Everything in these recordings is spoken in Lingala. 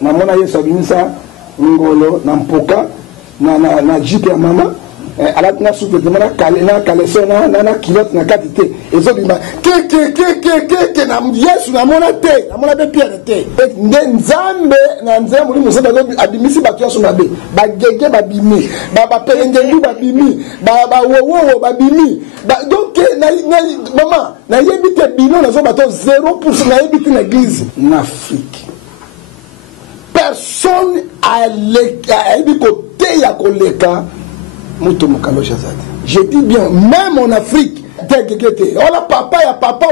namona Yesu abimisa ngolo na mpoka na jipe ya mama alati na soupe demana na kaleso na kilote na katite ezobima ke na Yesu namona te namona be pierre te nde nzambe na nzambe muri musaba abimisi bato yaso mabe bagege babimi bapelengendu babimi wowo babimi donc na mama na yebite bino nazo bato 0% na yebite na église en Afrique. Personne a dit côté ya koleka muto mokalo jazadi. Je dis bien même en Afrique tegekete. On a papa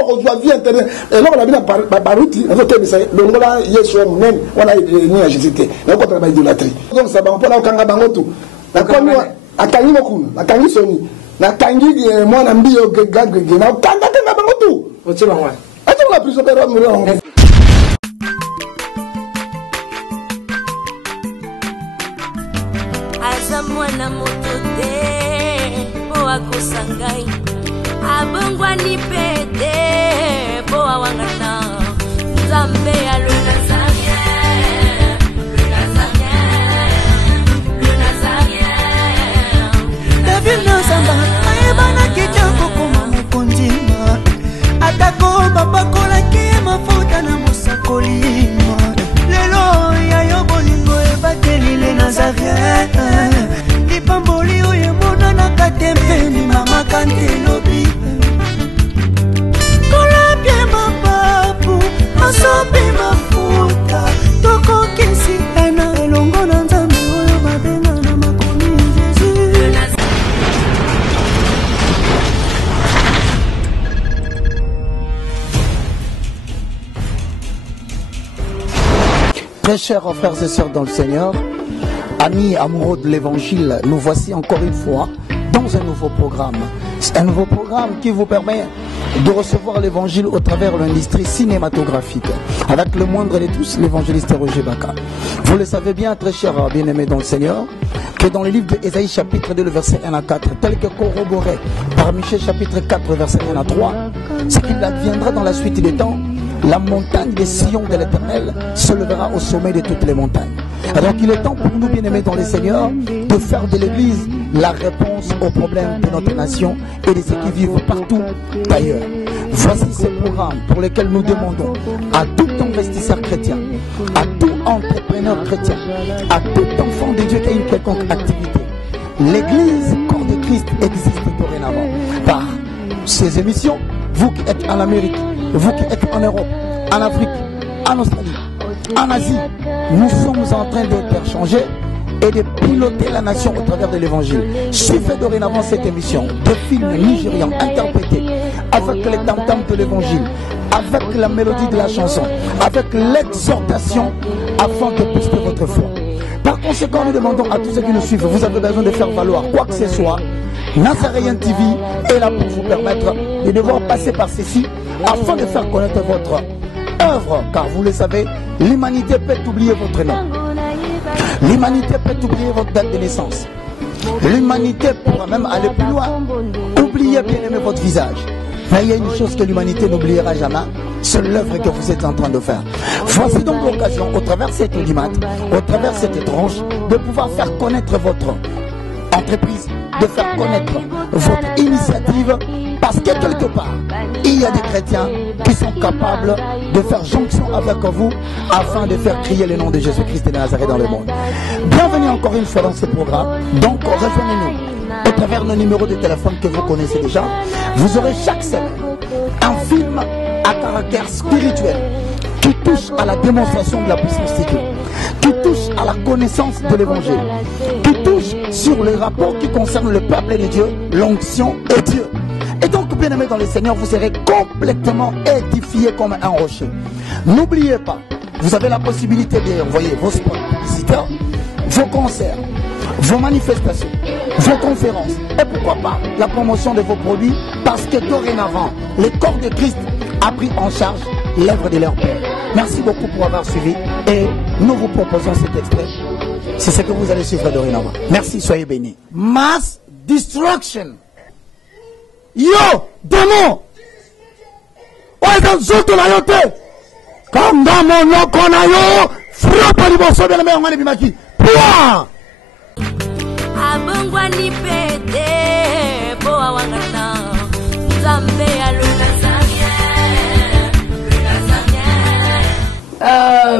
reçoit vie internet. Et là on a bien baruti, on a fait ça longola Yesu même on a ni à Jésus. On a travaillé idolâtrie. Donc ça va on peut la kanga bango tout. Na komi akangi mokunu, akangi soni. Na kangi mwana mbio gagage na kanga bango tout. Oti bango. Ati la prison de Rome. Mwana moto te po akosangai abongwa ni pete po awangana nzambe ya le nazarien David Nzamba ayebana kitoko koma mukondima atako babakola ki mafuta na musakolima lelo ya yo bolingo ebateli le nazarien Pamboli oye mona na katempeni mama kantelobi Kola pie mapapu masopi mafuta Toko kesi ena elongo na nzambe oyo mabenga na makomi Jésus Très chers frères et sœurs dans le Seigneur, amis amoureux de l'évangile, nous voici encore une fois dans un nouveau programme. C'est un nouveau programme qui vous permet de recevoir l'évangile au travers de l'industrie cinématographique. Avec le moindre de tous, l'évangéliste Roger Baka. Vous le savez bien, très chers bien-aimés dans le Seigneur, que dans le livre d'Ésaïe chapitre 2, le verset 1 à 4, tel que corroboré par Michée chapitre 4, verset 1 à 3, c'est qu'il adviendra dans la suite des temps, la montagne des sillons de l'Éternel se lèvera au sommet de toutes les montagnes. Alors qu'il est temps pour nous, bien-aimés dans les Seigneurs, de faire de l'Église la réponse aux problèmes de notre nation et de ceux qui vivent partout ailleurs. Voici ce programme pour lequel nous demandons à tout investisseur chrétien, à tout entrepreneur chrétien, à tout enfant de Dieu qui a une quelconque activité. L'Église, corps de Christ, existe dorénavant. Par ces émissions, vous qui êtes en Amérique, vous qui êtes en Europe, en Afrique, en Australie, en Asie, nous sommes en train d'interchanger et de piloter la nation au travers de l'évangile. Suivez dorénavant cette émission de films nigérians interprétés avec les tam-tams de l'évangile, avec la mélodie de la chanson, avec l'exhortation afin de booster votre foi. Par conséquent, nous demandons à tous ceux qui nous suivent, vous avez besoin de faire valoir quoi que ce soit. Nazarien TV est là pour vous permettre de devoir passer par ceci afin de faire connaître votre œuvre, car vous le savez, l'humanité peut oublier votre nom. L'humanité peut oublier votre date de naissance. L'humanité pourra même aller plus loin. Oubliez bien aimer votre visage. Mais il y a une chose que l'humanité n'oubliera jamais, c'est l'œuvre que vous êtes en train de faire. Voici donc l'occasion, au travers de cette audimat, au travers de cette tranche, de pouvoir faire connaître votre entreprise, de faire connaître votre initiative, parce que quelque part, il y a des chrétiens qui sont capables de faire jonction avec vous afin de faire crier le nom de Jésus-Christ de Nazareth dans le monde. Bienvenue encore une fois dans ce programme. Donc, rejoignez-nous au travers nos numéros de téléphone que vous connaissez déjà. Vous aurez chaque semaine un film à caractère spirituel qui touche à la démonstration de la puissance de Dieu, qui touche à la connaissance de l'évangile, qui touche sur les rapports qui concernent le peuple de Dieu, l'onction et Dieu. Et donc, bien aimés dans le Seigneur, vous serez complètement édifiés comme un rocher. N'oubliez pas, vous avez la possibilité d'envoyer vos spots publicitaires, vos concerts, vos manifestations, vos conférences, et pourquoi pas la promotion de vos produits, parce que dorénavant, le corps de Christ a pris en charge l'œuvre de leur Père. Merci beaucoup pour avoir suivi, et nous vous proposons cet extrait. C'est ce que vous allez suivre dorénavant. Merci, soyez bénis. Mass destruction. Yo, démon! Oye, dans zoto la yote! Comme dans mon nom qu'on a yo, Frappe à l'immense de la mer, on a bimaki. Point. Abongwani pede, boa wangata, zambe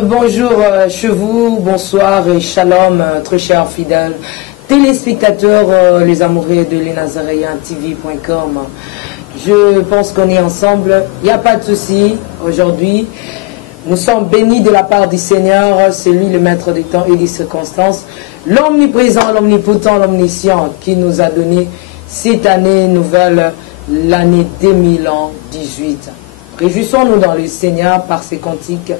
bonjour chez vous, bonsoir et shalom, très chers fidèles téléspectateurs, les amoureux de lesnazaréens-tv.com. Je pense qu'on est ensemble, il n'y a pas de souci aujourd'hui. Nous sommes bénis de la part du Seigneur, c'est lui le maître des temps et des circonstances, l'omniprésent, l'omnipotent, l'omniscient qui nous a donné cette année nouvelle, l'année 2018. Réjouissons-nous dans le Seigneur par ces cantiques,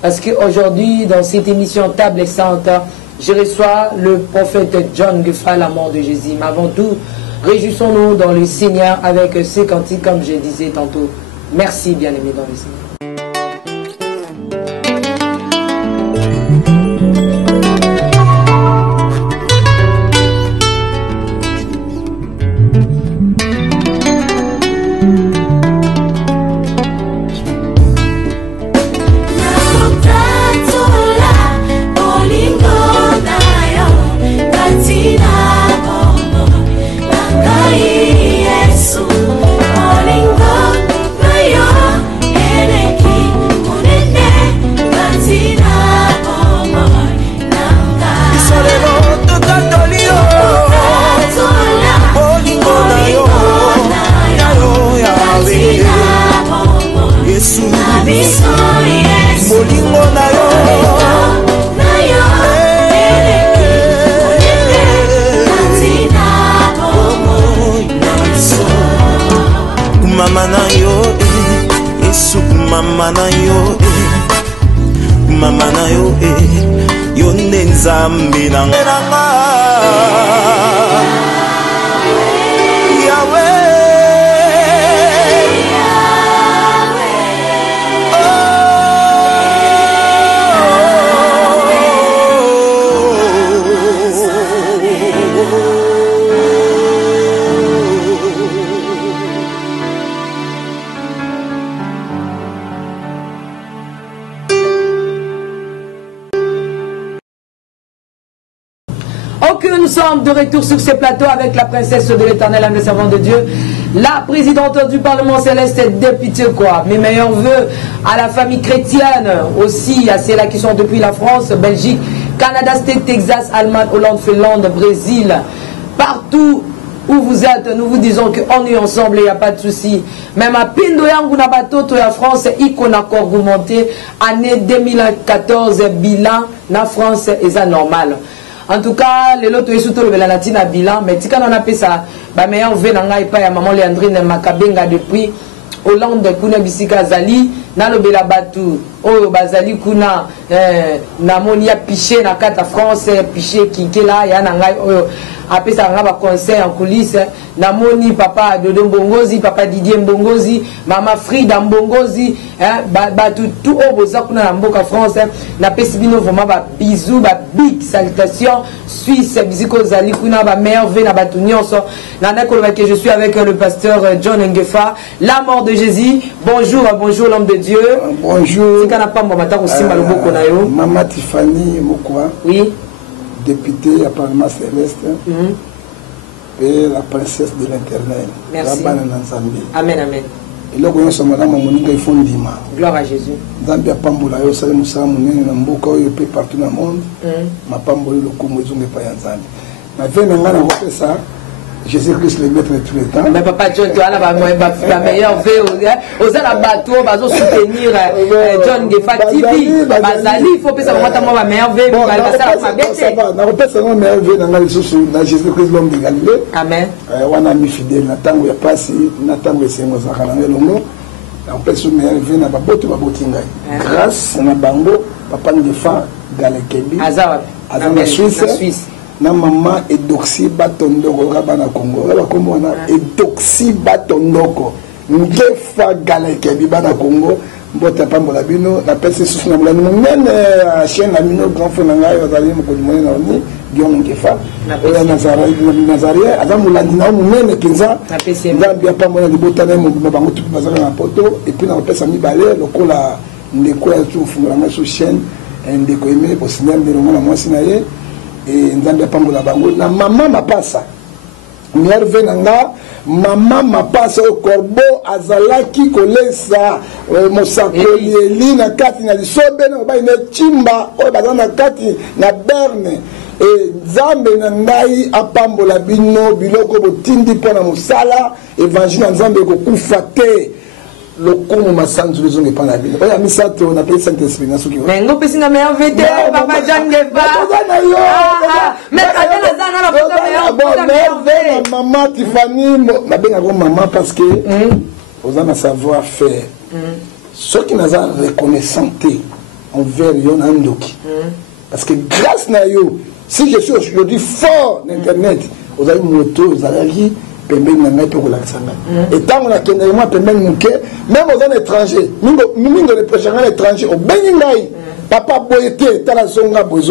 parce qu'aujourd'hui, dans cette émission Table Sainte, je reçois le prophète John Gefa, la mort de Jésus. Mais avant tout, réjouissons-nous dans le Seigneur avec ces cantiques, comme je disais tantôt. Merci, bien-aimés dans le Seigneur. Nous sommes de retour sur ce plateau avec la princesse de l'Éternel, la servante de Dieu, la présidente du Parlement céleste, député quoi. Mes meilleurs voeux à la famille chrétienne, aussi à ceux-là qui sont depuis la France, Belgique, Canada, Texas, Allemagne, Hollande, Finlande, Brésil, partout où vous êtes, nous vous disons qu'on est ensemble, il n'y a pas de souci. Même à Pindo Yangu Nabatoto et à France, il qu'on a encore augmenté, année 2014, bilan, na France, et ça normal. En tout cas, les lots sont tous les latines à bilan, mais si on a fait ça, bah meilleur venanga et pas à maman Léandrine Makabenga depuis Hollande kuna bisika zali na lobela batu oyo bazali kuna namoni ya piché na kata France piché kikela ya na ngai oyo apesa ngaba conseil en coulisses namoni papa Dodo Mbongozi, papa Didier Mbongozi, mama Frida Mbongozi, batu tout au boza kuna na mboka France na pesi bino vraiment ba bisous ba big salutation Suisse bisiko zali kuna ba meilleur ve na batu nyonso na ndako que je suis avec le pasteur John Ngefa, la mort de Jésus. Bonjour, bonjour l'homme de Dieu. Bonjour. Maman Tiffany Mokwa. Oui. Députée à Parlement Céleste. Et la princesse de l'Éternel. Merci. Amen, amen. Et là, nous sommes madame Monika Ifondima. Gloire à Jésus. Zambia Pambola, yo sale musa munene na mboka oyo pe partout dans le monde. Ma Pamboli le Congo ezonge pa ya Zambia. Na vene ngana ko ça. Jésus-Christ le maître de tous les temps. Mais papa John, tu as la meilleure vue. Aux bateau, aux soutenir John Gefa TV. Bazali, il faut que ça soit ma meilleure vue. Bon, on repère ça, ma meilleure vue dans Jésus-Christ, l'homme de Galilée. Amen. On a mis fidèle, Nathan, il n'y a pas si, Nathan, il y a on peut se meilleure vue dans Baboto, Babotinga. Grâce à Bango, papa Gefa, Galekebi. Azar, la Suisse. Na maman Edoxy Batondoko Rabana Congo. La Congo na Edoxy Batondoko. Ngefa Galeke Bibana Congo. Mbota Pambola Bino. La personne sous na mulani. Même chaîne la mino grand frère nanga yozali mkodimoni na oni. Guillaume Ngefa. Oya Nazaria. Adam mulani na munene kinza. Ndambia Pambola libotana mo bango tupi bazala na poto. Et puis na pesa mi balé lokola ndeko ya tu fungula na sous chaîne. ndeko aimé bosinya ndelo na mwasi na ye et nzambe pambola bango na mama mapasa Merve nanga mama mapasa au corbeau azalaki kolesa mosakoli eli na kati na lisobe na ba ine chimba o bazana kati na berne et nzambe na ngai apambola bino biloko botindi pona mosala évangile nzambe ko kufa te lokumu masanzu lezonge pana bino oya misato na pesa Saint-Esprit na suki mengo pesinga meilleur vete papa John Ngeva mais kana zana na meilleur maman Tiffany na benga ko maman parce que aux a savoir faire ceux qui n'ont reconnaissante envers yo na ndoki parce que grâce na yo si je suis aujourd'hui fort d'internet aux a une moto aux a pembeni na ngai pe kolakisanga etango nakendeli mwa pembeni moke même oza na étranger mingo le prêchanga na étranger obengi ngai papa boye te tala zonga boye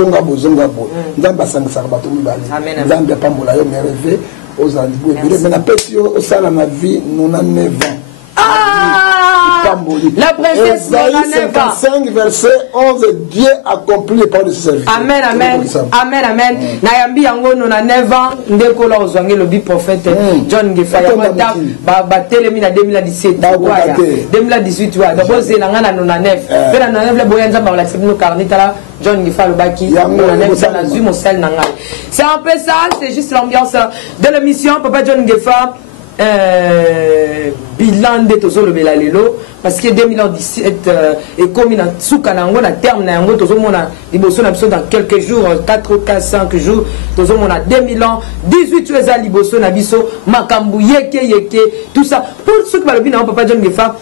nzambe asangisaka bato mibale nzambe apambola yo mereve ozala libu ebele me napesi yo osala na vie 99 ans. La princesse Esaïe 55 verset 11 Dieu accomplit les paroles de ce service. Amen, amen, amen, amen. Nayambi yango nona 9 ans ndeko la ozwange le bi prophète John Ngeva ya mata ba telemi na 2017 waya 2018 waya d'abord c'est nanga na nona 9 pe na 9 le boyanza ba la sibino carnita John Ngeva le baki nona 9 na zui mosel nanga. C'est un peu ça, c'est juste l'ambiance de l'émission papa John Ngeva bilan de tozo le belalelo parce que 2017 et comme na suka na ngo na terme na ngo tozo mona liboso na biso dans quelques jours 4 ou 5 jours tozo mona 2000 ans 18 eza liboso na biso makambu yeke tout ça pour ceux qui va le bien papa John Ngeva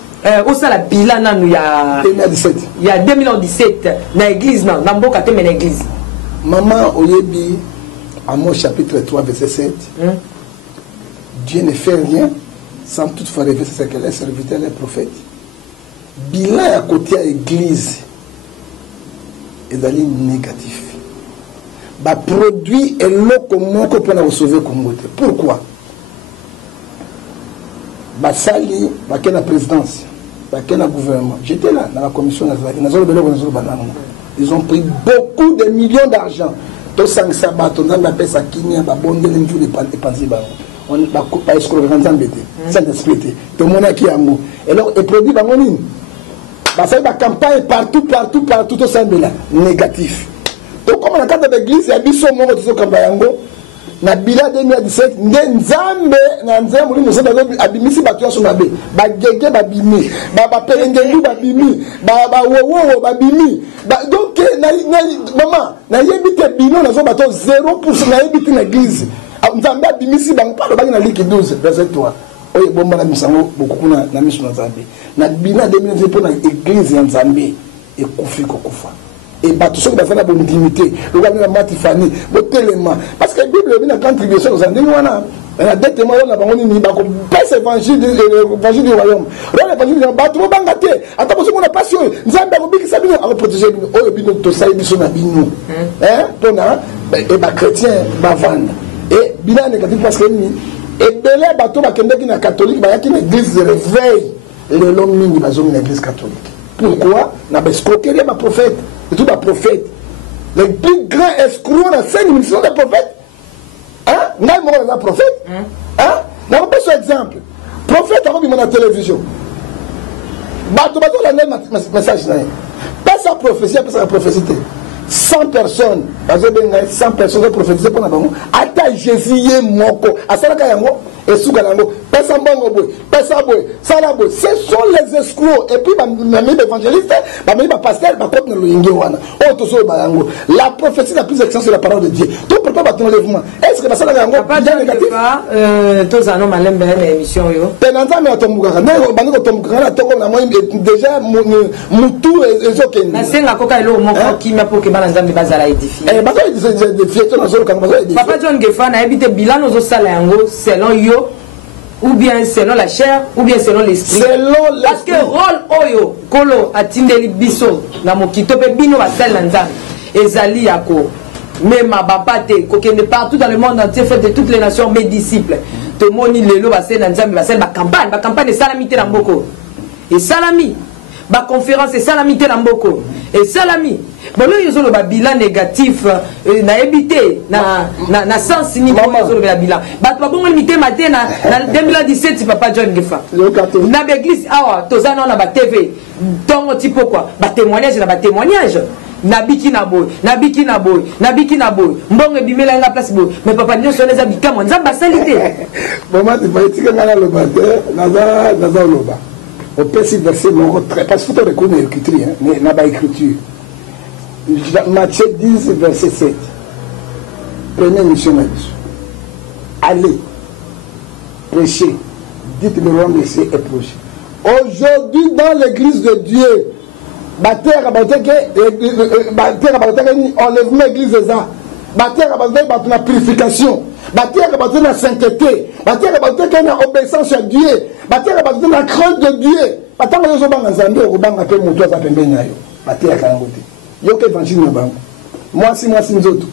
au ça la bilan nanu ya 2017 il y a 2017 na église na mboka te mais na église maman oyebi Amos chapitre 3 verset 7 Dieu ne fait rien sans toutefois rêver ce qu'elle est serviteur et prophète. Bilan à côté à l'église est d'aller négatif. Bah produit et l'eau comme qu'on peut sauver comme pourquoi? Bah sali, bah quelle la présidence, bah quel la gouvernement. J'étais là dans la commission ils ont pris beaucoup de millions d'argent. Tout ça sabat, on a appelé ça Kenya, bah bon de l'enjeu des panzi on va escroquer Saint-Esprit tout le monde qui a mot et alors et produit bangonine bah ça va campagne partout tout ça là négatif donc comme la carte de l'église il y a biso mo tout campagne yango na bila 2017 nzambe na nzambe nous sommes abimisi batu so mabe ba gege ba bimi ba pelengelu ba bimi ba wowo ba bimi donc na maman na yebite bino na zo bato 0% na yebite na église nzambe abimisi bango palo bangi na liki 12 verset 3 oye bomba na misango bokuku na miso na nzambe na bina 2020 pour na église ya nzambe ekufi kokufa et bato soki bazala bondimité lokani na Matifani botelema parce que bible ebi na contribution aux ndenge wana na deux témoins na bango nini bako pesa évangile du royaume roi évangile na bato bobanga te ata boso mona passion nzambe akobikisa bino akoprotéger bino oyo bino tosali biso na bino pona et ba chrétien bavanda et bilan négatif parce que et belé bato bakendeki na catholique bayaki na église de réveil le long mingi bazomi na église catholique pourquoi na escroquerie ba prophète et tout ba prophète les plus grands escrocs na scène mission des prophètes hein ngai mo na prophète hein na ko peso exemple prophète akobi na télévision bato bato la même message na pas sa prophétie 100 personnes, 100 personnes prophétisées pour nous. Ata Jésus est moko. Asalaka yango et sougalango. Pesa mbongo boy, pesa boy, sala boy. Ce sont les escrocs. Et puis même évangéliste, même pasteur, contre le yingi wana. Oh toso bayango. La prophétie la plus excellente c'est la parole de Dieu. Tout prépare ton enlèvement. Est-ce que basala yango pas négatif? Tous en ont malembe na émission yo. Penanza me atombuka. Nego baniko tombuka na toko na moi déjà mutu ezokeni. Na senga koka elo moko ki mapoke nzambe bazala édifié. Papa John Ngeva na habité bilan aux sala yango selon yo ou bien selon la chair ou bien selon l'esprit. Parce que rôle oyo kolo atindeli biso na mokito pe bino basala nzambe ezali yako même babate kokende partout dans le monde entier fait de toutes les nations mes disciples. Tomoni lelo basala nzambe basala ba campagne salami te na mboko. Et salami ba conférence et salami te na mboko et salami bon là ils ont le bilan négatif na évité na sens ni ils ont le bilan ba bon limité matin na 2017 papa John Gefa na l'église awa tozana na ba TV tongo tipo quoi ba témoignage na biki na boy mbongo bimela nga place boy mais papa nyo soneza bikamo nzamba salité moment tu vas dire ngana le matin naza loba au petit verset mon très parce que tu reconnais l'écriture mais na ba écriture Matthieu 10 verset 7 première mission allez prêcher dites le royaume de Dieu est proche aujourd'hui dans l'église de Dieu enlèvement l'église de ça la purification la sainteté la obéissance à Dieu la crainte de Dieu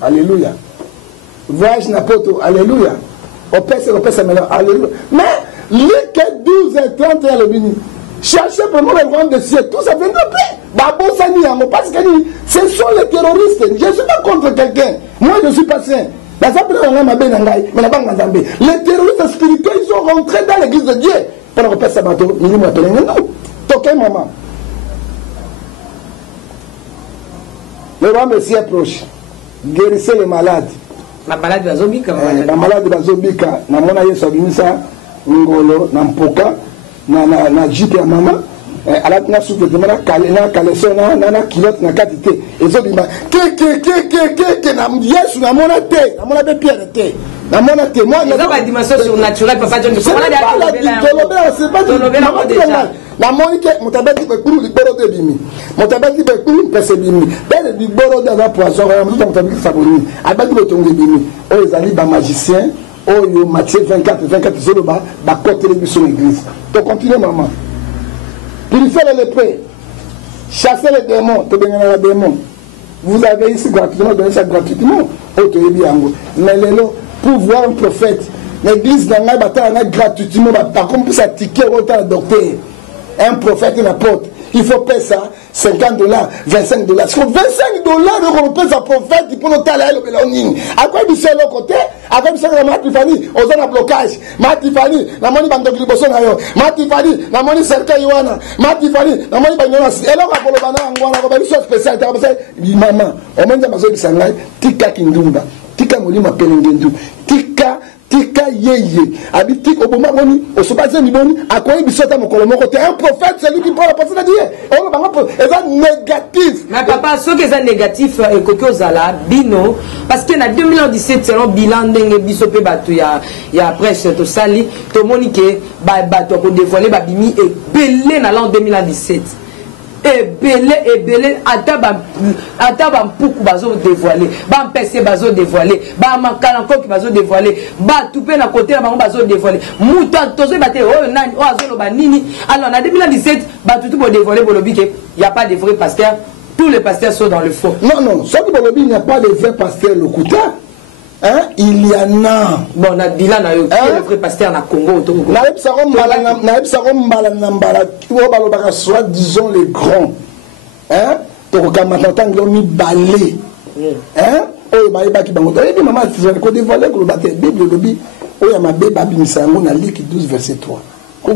alléluia voyage na poto alléluia alléluia mais les 12 et 30 et le mini cherchez vraiment le royaume de Dieu, tout ça vient de paix. Parce que ce sont les terroristes. Je ne suis pas contre quelqu'un. Moi, je ne suis pas saint. Les terroristes spirituels, ils sont rentrés dans l'église de Dieu. Pendant que ça va toquer maman. Le royaume de Dieu est proche. Guérissez les malades. La maladie de Zobika. La maladie de Zobika. Namona Yesabinisa, Ngolo, Nampoka. na jipe ya mama alati na soupe de mara na kalesona na kilote na katite ezobima ke na Yesu na mona te na mona be pierre te na mona te moi na ba dimension surnaturelle papa John na moni ke mutabeti be kuru liboro de bimi mutabeti be kuru pese bimi bele liboro de la poisson mutabeti saboni abati be tonge bimi o ezali ba magicien oh yo Matthieu 24 zoloba ba côté l'église l'église donc continuez maman purifier les lépreux chasser les démons te donner les démons vous avez ici gratuitement donné ça gratuitement mais pour voir un prophète l'église n'a pas gratuitement par contre ça ticket autant docteur un prophète une apôtre il faut payer ça $50, $25. Parce que $25 on paye sa prophète pour nous taler le belonging. À quoi il le côté? À quoi il sait la Matifani? Aux zones à blocage. Matifani, la monnaie bandokli boson ayo. Matifani, la monnaie cercle yoana. Matifani, la monnaie banyonas. Et là, on va pour le banana, on va avoir une chose spéciale. Maman, on m'a dit à ma sangai, tika kindumba, tika molima pelengendu, tika yeye habiti oboma boni osobaze ni boni akoyi bisota mokolo moko te un prophète c'est lui qui parle la personne a dit on va pas négatif mais papa ce que est négatif et kokyo zala bino parce que na 2017 selon bilan ndenge biso pe batu ya presse to sali to monique ba batu ko dévoiler ba bimi et belé na l'an 2017 ebele ata ba mpuku bazo dévoiler ba mpese bazo dévoiler ba makalanko ki bazo dévoiler ba tupe na côté na bango bazo dévoiler muta tozo baté oh nani oh azolo ba nini alors en 2017 ba tutu bo dévoiler bolobi ke y a pas de vrais pasteurs tous les pasteurs sont dans le faux non ça qui bolobi il n'y a pas de vrais pasteurs lokuta hein il y en a bon na bilan na yo le vrai pasteur na Congo to na ebsarom mbala o balobaka soit disons les grands hein to ka matata ngomi balé hein o ba ibaki bango to ebi mama tizana ko dévoiler ko baté bible lobi o ya mabe babi misango na Luc 12 verset 3 ko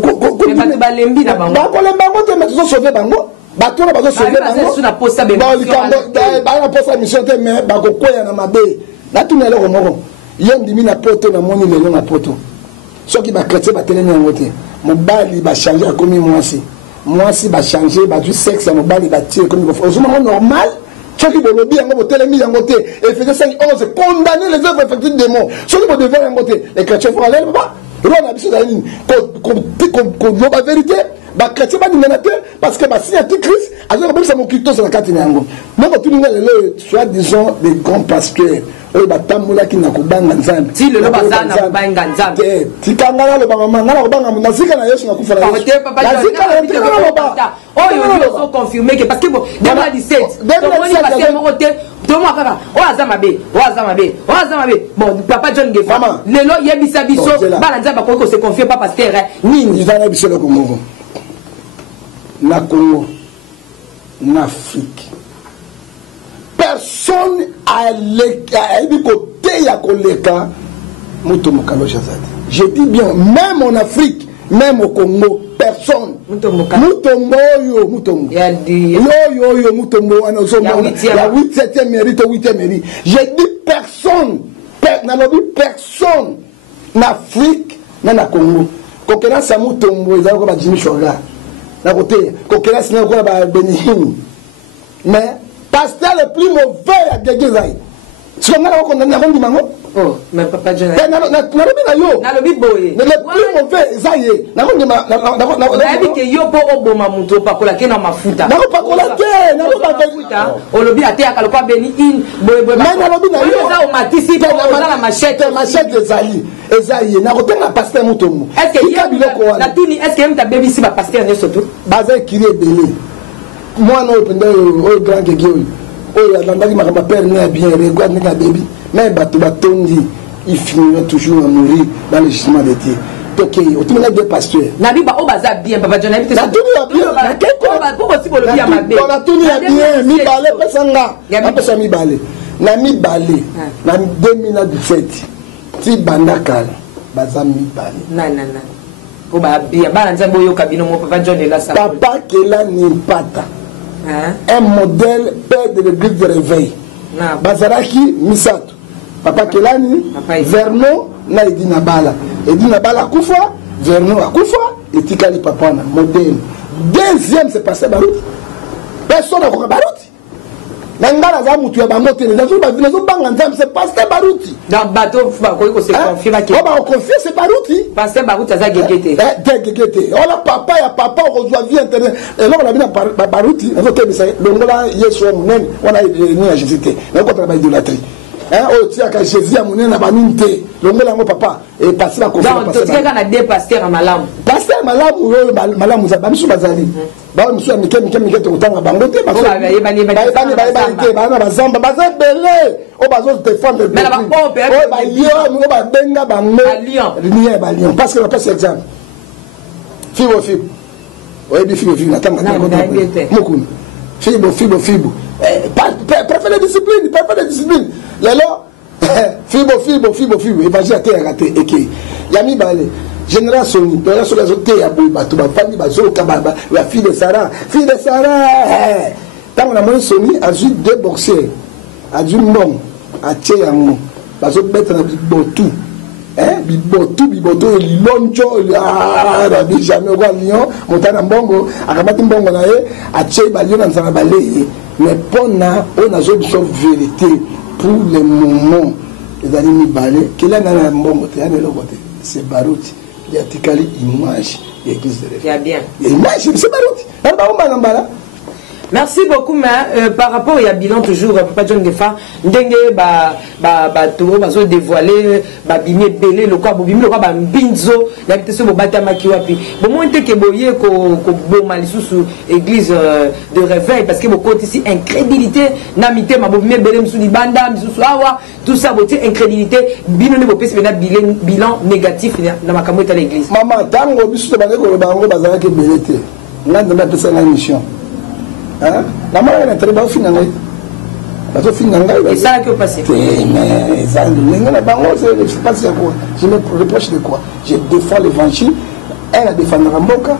balembi na bango ba ko le bango te mais sauver bango bato na bazo sauver bango sur la posta be ba na posta mission te mais ba ko koya na mabe na tunele ko moko yendimi na poto na moni lelo na poto soki ba chrétien ba telemi yango te mobali ba changer akomi mwasi ba changer ba du sexe mobali ba tie komi ozuma normal soki bolobi yango bo telemi yango te Ephésiens 5:11 condamner les œuvres effectuées des démons soki bo devant yango te les chrétiens font aller ba rona biso da nini ko ba vérité ba chrétien ba ndina te parce que ba signe Christ azoko bimisa mokito sur la carte yango moko tuninga lelo soit disons des grands pasteurs oyo batambola ki na kobanga nzambe ti lelo bazana kobanga nzambe tikanga na loba mama na kobanga nazika na Yesu na kufa na Yesu nazika na loba oyo yo so confirmer que parce que bon 2017 to moni passer moko te to mo kaka o azamabe bon papa John Gefa lelo yebisa biso bala nzamba ko se confier pas pasteur nini izana biso le Congo na Congo en Afrique. Personne a dit côté il y a koleka Mutombo Kalo Jazadi. Je dis bien, même en Afrique, même au Congo, personne. Mutombo yo, Mutombo. Yo, Mutombo. Il y a 8e mérite, 8e mérite. Je dis personne. Personne. En Afrique, même au Congo. Kokena sa Mutombo, ils ont Jimmy Shoga. Na côté, Kokena c'est un Benihim. Mais, pasteur le plus mauvais à Gegezai. Si on a dit mango. Oh, mais papa John. Le plus mauvais, ça y est. Na dit que yo po oboma muto pakola ke na mafuta. Na pakola ke, na mafuta. Olobi ate akaloka beni in boy. Mais na lobi na yo. Ça o matisi po na machette ezayi. Na kotenga pasteur Mutombo. Est-ce que na tuni est-ce que mta baby si ba pasteur ne surtout? Baza kiri belé. Moi non pendant au grand gegeo. Oh, il y a ma père n'est bien, regarde mes bébés. Mais Batondi, il finira toujours à mourir dans le jugement de Dieu. Ok, tu me deux pasteurs. Nabiba, on va bien, Papa John. On a tout bien, mi balé, personne-là. Mi balé. Na mi balé. Na 2017. Si Bandakal, Baza mi balé. Non. On va bien. Balanzambo yo kabino, mon Papa John est là. Papa Kela Nimpata. Un modèle père de l'église de réveil. Bazaraki Misato. Papa Kelani, Vernon, na Edina Bala. Edina Bala Koufa, Vernon a Koufa, et Tikali Papa, modèle. Deuxième, c'est passé Barout. Personne n'a encore Barout. Nangala Zamutu, Bamote, les autres banques, c'est passé Barouti. Dans le bateau, c'est confié. On va confier, c'est Barouti. Passé Barouti, ça Gegete. Gegete. On a papa, il y a papa, on reçoit vie internet. Et là, on a vu Barouti, on a dit, Longola, Yeshua, on a mis à Jésus. On a travaillé idolâtrie. Oh, tu as Jésus à mon nez, Longola, mon papa, et passé la confiance. Donc, tu as deux pasteurs à Malam. Pasteur Malam, Malam, vous avez mis sur Bazali. Monsieur Mikel, tu as bangoté, parce que préférez discipline. Fibo, évangile à terre raté, et Yami Balé. Génération, la société a beau bateau, famille, la fille de Sarah. Tant on a moins sonné, a eu deux boxeurs, a eu bon, a Tchéyango, parce que mettre un bibotou, bibotou, l'onjo, la jamais au Lyon, Montana Bongo, a rabattu Bongo, a Tché Balion dans sa balai, mais on a une vérité pour le moment, les amis balais, qu'il a dans un bon côté, c'est Barouti. Il y a Tikali image et l'église de réveil. Il y a bien. Image, c'est Barouti. Merci beaucoup, mais par rapport à bilan toujours, Papa John Gefa, ndenge tout bazo dévoiler, bimé belé le quoi, bimé le quoi, binzo, il y a peut-être bata makiwapi. Bon moi que boye ko boma sous église de réveil parce que beaucoup ici incrédulité, namité ma bimé belé sous di banda, sous awa, tout ça beauté incrédulité, bino ne bopé c'est bilan négatif dans ma camotte à l'église. Maman, tango bisu te bango bango bazara ke belete. Là dans la mission. La mort est très bonne finale. Et ça que passé. Mais ça, je ne sais pas quoi. Je me reproche de quoi. Je défends l'évangile. Un, la défendre en Boka.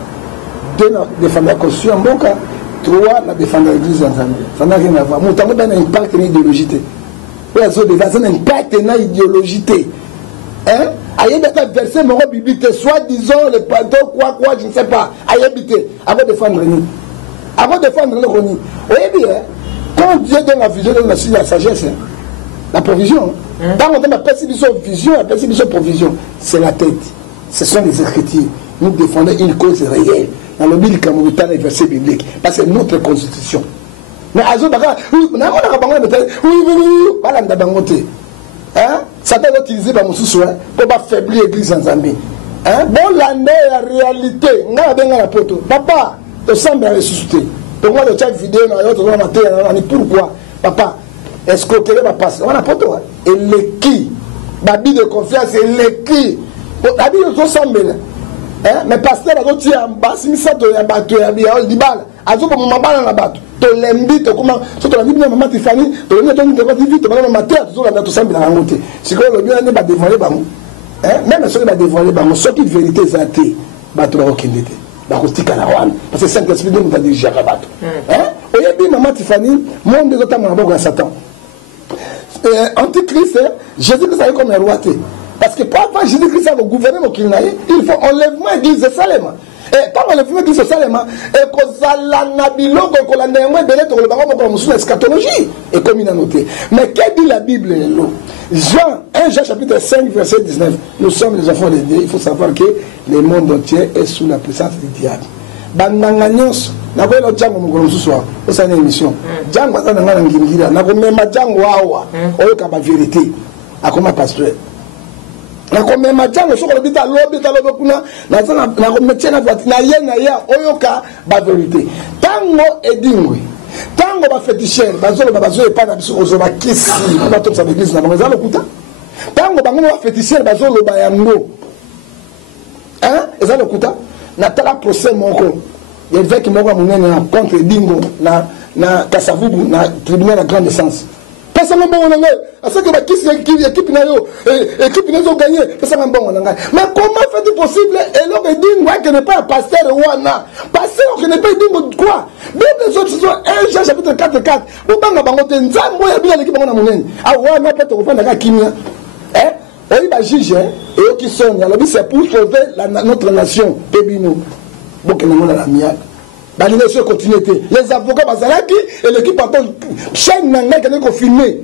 Deux, la défendre la constitution en Boka. Trois, la défendre l'église en Zambie. Ça n'a rien à voir. Mon temps, il y a un impact dans l'idéologité. Il y a un impact dans l'idéologité. Aïe, il verset mon biblique, soit disons le panneau, quoi, je ne sais pas. Aïe, habiter. Avant de défendre nous. Avant de défendre le Roni. Vous voyez bien, quand Dieu donne la vision, donne aussi la sagesse, la provision. Dans on donne la perception vision, la perception provision, c'est la tête. Ce sont les Écritures. Nous défendons une cause réelle. Dans le Bible, comme vous avez les versets bibliques. Parce que c'est notre constitution. Mais à ce moment-là, ça doit être utilisé par mon sous pour affaiblir l'église en Zambie. Bon, l'année, la réalité, on a bien la poto. Papa, tu sembles ressusciter. Donc, moi, je fais une vidéo, pourquoi papa, est-ce que tu va passer? On a poto. Et les qui? Babi de confiance, et les qui? La Bible, tu sembles. mais pasteur azotia basi misato ya bato ya libala azoboma mabala na bato tolembi tokoma so tolandi bino mama Tiffany tolembi tongi TV tobana na mater tozolanda tosambela yango te sikoyo lobi nani badévoile bango même soki badévoile bango soki vérité eza te bato bakokende te bakotikala wana parce que Saint-Esprit nde moto adirigeaka bato oyebi mama Tiffany monde ezotambola na maboko ya Satan antichrist Jésus-Christ aye comme un roi te parce que pour avoir Jésus-Christ à gouverner au Kinaï, il faut enlèvement d'église de Salem. Et quand enlèvement d'église de Salem, et que Zalanabilo, que la néanmoins de l'être, le baron pour la eschatologie, et comme il a noté. Mais qu'est-ce que dit la Bible? Jean 1 Jean chapitre 5, verset 19. Nous sommes les enfants de Dieu. Il faut savoir que le monde entier est sous la puissance du diable. Bananganyos, nakoye lo jango mukolo mususu wa osana émission. Jango azana ngana ngingira, nakomema jango awa, oyo ka ba vérité. Akoma pasteur. Nakomema jango soko lobita lobe kuna, na kometia na vati na ya oyo ka ba vérité. Tango edingwe. Tango ba féticheur, bazolo epa na biso ozoba kisi, ba top sa église na bango kuta. Tango bango ba féticheur bazolo ba yango. Ezalo kuta. Natala procès moko il y a qui moko munene contre Dingo na Kasavubu na tribunal de grande essence pesa mbongo na ngai asa que ba kisi équipe na yo équipe na zo gagner pesa mbongo na ngai mais comment fait-il possible et là Dingo qui n'est pas pasteur wana pasteur qui n'est pas Dingo quoi Bible zo 1 Jean chapitre 4 bobanga bango te nzambo ya bila l'équipe na munene ah wana peut ko fanda ka kimia oui, bah juge, et qui sont, c'est pour sauver notre nation, Pébino. Donc, nous avons la mienne. La nation continuité. Les avocats, Bazalaki, et l'équipe attend, chaîne Nanga, qui est filmé.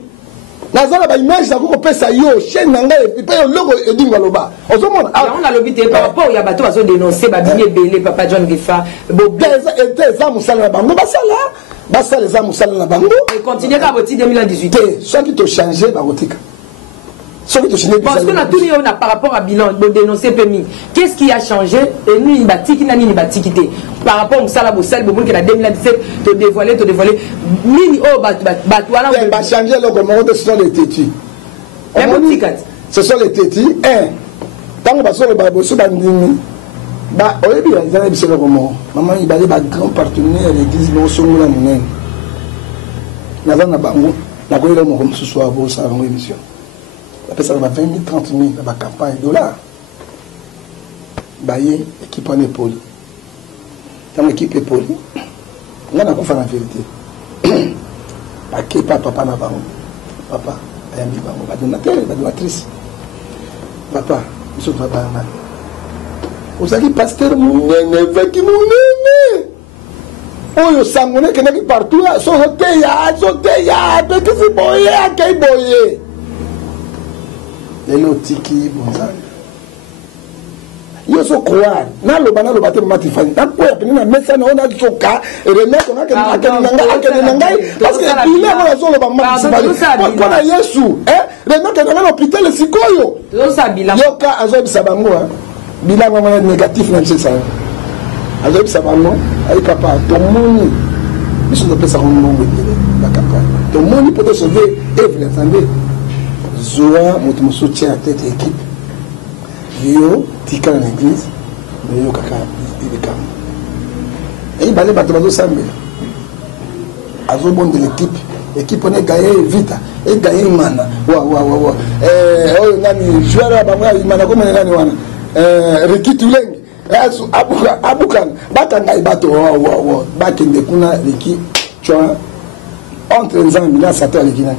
Nazala, bah, image, ça vous peut ça, yo, chaîne Nanga, et puis, le logo, et dit, Waloba. On a l'obité, par rapport, il y a bateau, à se dénoncer, bah, Bigné Bélé, Papa John Gifa, Bobé, et des âmes, ça, la bango, bah, ça, là, bah, ça, les âmes, ça, la bango. Et continuez à voter 2018. Soit qui te changé, bah, voter. Parce qu'on a tout dit par rapport à bilan, de dénoncer PMI. Qu'est-ce qui a changé? Et nous, il bâtit, il n'a ni bâti par rapport au Salah Boussel, qui a 2017, te dévoiler. Mini, oh, voilà. Il va changer le comment ce sont les tétis. Ce sont les tétis. Tant que le babosou bandini, bah, au début, il y a des comment. Maman, il va aller à grand partenaire, l'église, non, son moulin, non. N'a pas bango, n'a pas eu le mot comme ce soir, vous, ça, avant l'émission. Après ça, on a 20 000, 30 000 dans la campagne de dollars. Baye, équipe en épaule. Dans l'équipe épaule, on a la vérité. Papa n'a pas. Papa, il y a un donateur, une donatrice. Papa, je suis papa. Vous savez, pasteur, mon neveu qui mon aimé. Oh, yo sangone, qui n'est partout là, soteya, petit si boye, akei boye. Lelo tiki bonzana yo so croire na loba te mama Tiffany na ko ya penina mesa na ona soka remettre on a que ngai parce que il est dans zone ba mama Tiffany ko na Yesu remettre na l'hôpital sikoyo yo sabila yo ka azo bisa bango bila ngoma négatif na ça azo bisa bango ai papa to moni biso do pesa ngombo la campagne to moni peut sauver Eve attendez Zoa, mon soutien à tête équipe. Yo, tika dans l'église, mais yo kaka, il est calme. Et il va aller battre dans le samedi. Azo bon de l'équipe on est gagné vite, et gagné mana. Wa. Oh, nani, joueur à Bama, il m'a comme nani wana. Riki Tuleng, Abukan, Batanga bato, wa. Bakende kuna Riki, tu vois, entre les ans, il a Satan l'équipe.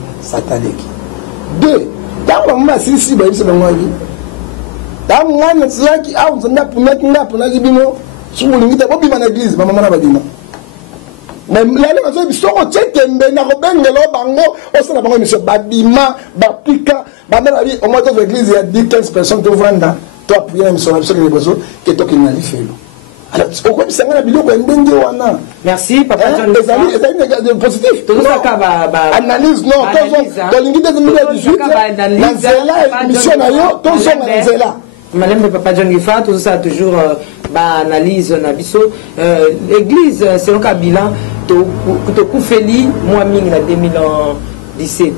Deux, dans le moment si c'est dans moi dans le moment c'est là qui a on n'a pas libino sur le limite pas bien l'église maman na badina mais là les gens ils sont au tchekembe na robengelo bango au sein de bango monsieur babima bapika bamela bi au moins dans l'église il y a 10-15 personnes qui vont dans toi prier même sur les besoins que toi qui n'a fait alors pourquoi ça ngana biloko ndenge wana merci papa John les amis positif tout ça ka analyse non to lingi 2018 na zela mission na yo to so na zela madame papa John Gifa tout ça toujours analyse na biso l'église selon Kabila to kufeli moi mingi na 2017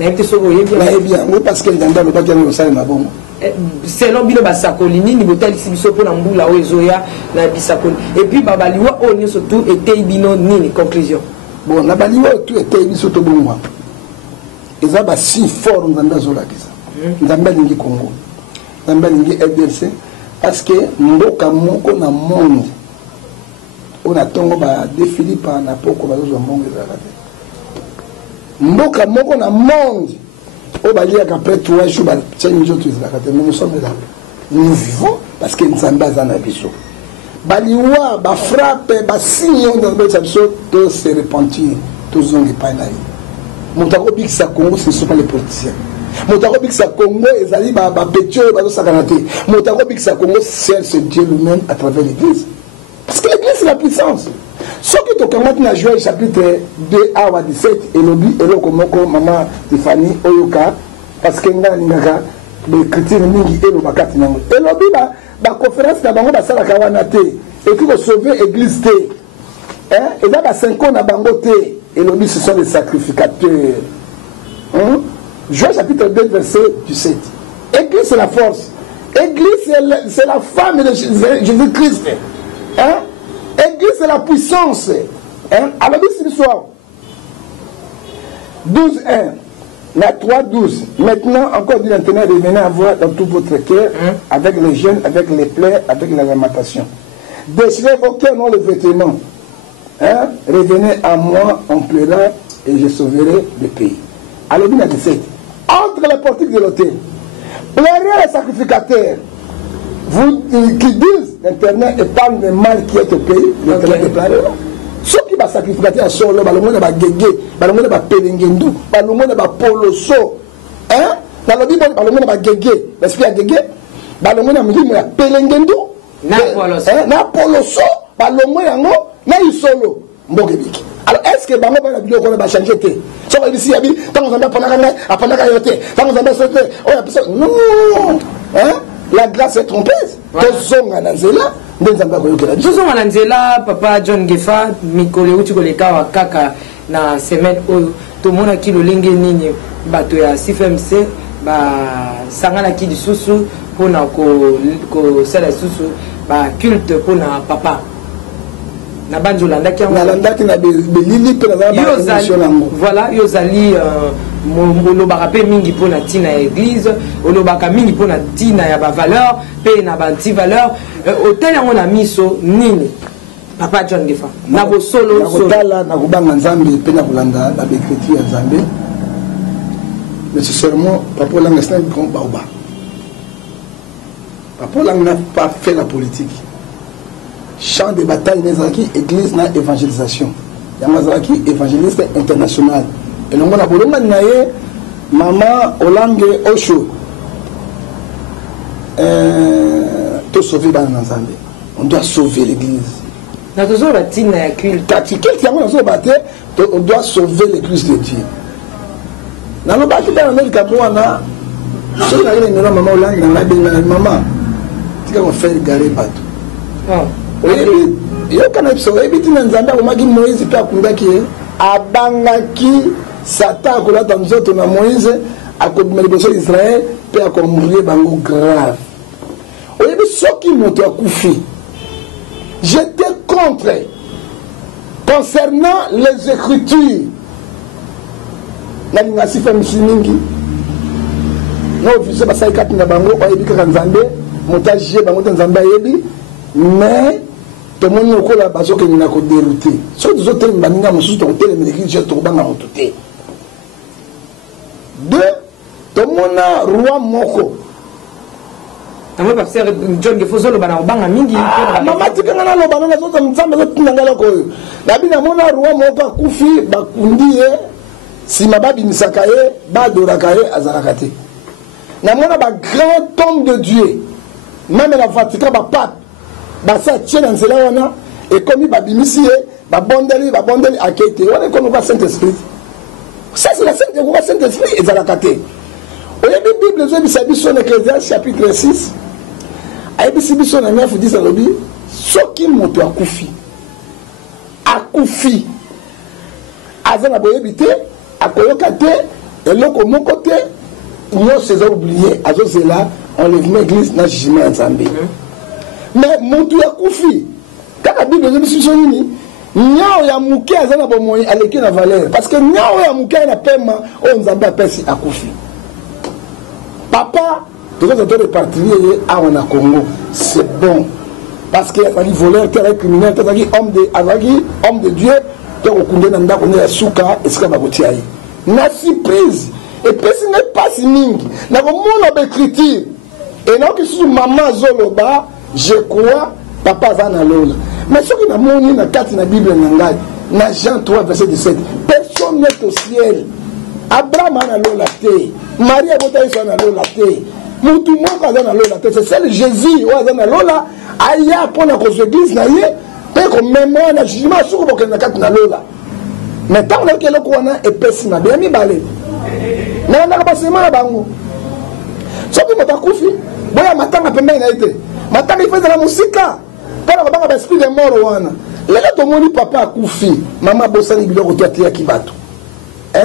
na été so bien oui parce que dans le bagage au salé mabongo selon bino basakoli nini botalisi biso mpona mbula oyo ezoya na bisakoli et puis babaliwa oyo nyonso tu etei bino nini conclusion bon na baliwa oyo tu etei biso tobongwa eza basi fort nzambe azolakisa nzambe alingi Congo nzambe alingi RDC parce que mboka moko na monde oyo na ntongo badefilipa na poko bazozwa mbongo ezalaka te mboka moko na monde oyo baliaka après 3 jours batia mizoto ezalaka te mais nous sommes là nous vivons parce que nzambe aza na biso baliwa bafrappe basigne oyo nzambe eza biso tose repentir tozonga epai na ye moto akobikisa Congo ce ne sont pas les politiciens moto akobikisa Congo ezali bapeti oyo bazosakana te moto akobikisa Congo c'est Dieu lui-même à travers l'église parce que l'église c'est la puissance soki tokamati na Joël chapitre 2 awa 17 elobi eloko moko mama Tiffany oyoka parce que nga ningaka bekritine mingi elobaka kati nango elobi baconférence na bango basalaka wana te eki kosauve église te eza bacinq na bango te elobi ce sont les sacrificateurs Joël chapitre 2 verset 17 église c'est la force église c'est la femme de Jésus-Christ église c'est la puissance alors ici soir 12:1 la 3:12 maintenant encore dit l'Éternel revenez à voir dans tout votre cœur avec les jeûnes avec les plaies avec la lamentation déchirez vos cœurs non les vêtements revenez à moi on pleurera et je sauverai le pays alors dit la 17 entre les portiques de l'autel pleurez les sacrificateurs vous qui disent l'Éternel épargne le mal qui est au pays, l'Éternel déclarera. Ceux qui va sacrifier à solo, balomona ba gege, balomona ba pelengendu, balomona ba poloso. Dans la Bible, balomona ba gege, l'esprit a gege, balomona mudi ya pelengendu, na poloso. Na poloso, balomona ngo na isolo. Mbokebiki. Alors est-ce que bango ba biloko ko ba changer te? So ba bisi yabi, tango zamba apana ka yote, tango zamba sote, o ya pesa. Non. La grâce est trompeuse. Tozonga na nzela ndenzamba koyokela. Tozonga na nzela papa John Gefa mikole uti koleka wa kaka na semaine oyo tomona ki lolenge nini bato ya CFMC ba sangana ki disusu pona ko sala susu ba culte pona papa na banjo landaki na landaki na belili pe na ba voilà yozali molobaka pe mingi pona tina ya église olobaka mingi pona tina ya ba valeur pe na ba anti valeur hotel yango na miso nini papa John Gefa na bo solo kotala na kubanga nzambe pe na kulanda ba bekritie ya nzambe nécessairement papa langa c'est un grand baoba papa langa n'a pas fait la politique champ de bataille nezaki église na évangélisation yamazaki évangéliste international et non na bolonga naye mama Olange Osho to sauver bana nzambe on doit sauver l'église na tozo la tina ya culte tactique yango nazo baté on doit sauver l'église de Dieu na lo ba kita na Amerika bwana so na ile ngona mama Olange na benga mama tika ko faire garer bato yokana biso ebiti na nzambe akomaki Moïse mpe akundaki ye abangaki Satan akolata nzoto na Moïse akobima liboso ya Israël mpe akomurie bango grave oyebi soki moto akufi j'étais contre concernant les écritures nalinga sifamisi mingi na ofise basali kati na bango oyebi kaka nzambe moto agie bango te nzambe ayebi mais tomoni okola bazokende na koderute soki tozotelema baninga mosusu tokotelema l'église tokobanga moto te deux tomona roi moko tamwe pasteur John Gefa zoloba na obanga mingi mama tikanga na loba na zoto nzambe zotinda ngala koyo nabi namona roi moko akufi bakundi ye sima babimisaka ye badoraka ye azalaka te namona ba grand homme de Dieu même la Vatican bapape basa tie na nzela wana ekomi babimisi ye babondeli akete wana ekomi kwa Saint-Esprit ça c'est la Saint-Esprit ezalaka te oyebi Bible ezobisa biso na Ecclésiaste chapitre 6 ayebisi biso na 9:10 alobi soki moto akufi aza na boyebi te akoyoka te eloko moko te nyonso eza oublié azozela on lève l'église dans le jugement de Nzambe. Mais Moutou ya Koufi, quand la Bible est sur Nini, Nyao ya Mouké a zana bomoyi aleki na valeur. Parce que Nyao ya Mouké na paiement, on Nzambe appelle si Akoufi. Papa, tous les autres particuliers à on a Congo, c'est bon. Parce qu'il y a des voleurs, des criminels, des hommes de Dieu, qui ont condamné à ndako ya suka et ce qu'on va voter. Na surprise. Et puis ce n'est pas si mingi. Na ko mona écriture. Et non que sous maman zoloba, je crois papa zana lola. Mais ce qui n'a moni na carte na Bible ngai, na Jean 3 verset 17. Personne n'est au ciel. Abraham a lola te. Marie a voté sur na lola te. Moutou moko zana lola te. C'est celle Jésus ou zana lola aya pour la église na ye. Pe ko mémoire na jugement sur ko na carte na lola. Mais tant que le kwana est pessimiste, bien mi balé. Mais on a pas seulement la bango. Sauf que mata kufi, boya matanga pembeni na été. Matanga il fait de la musique là. Pour la banga esprit de mort wana. Les gars tomoni papa kufi, maman bosani biloko toatia kibatu. Il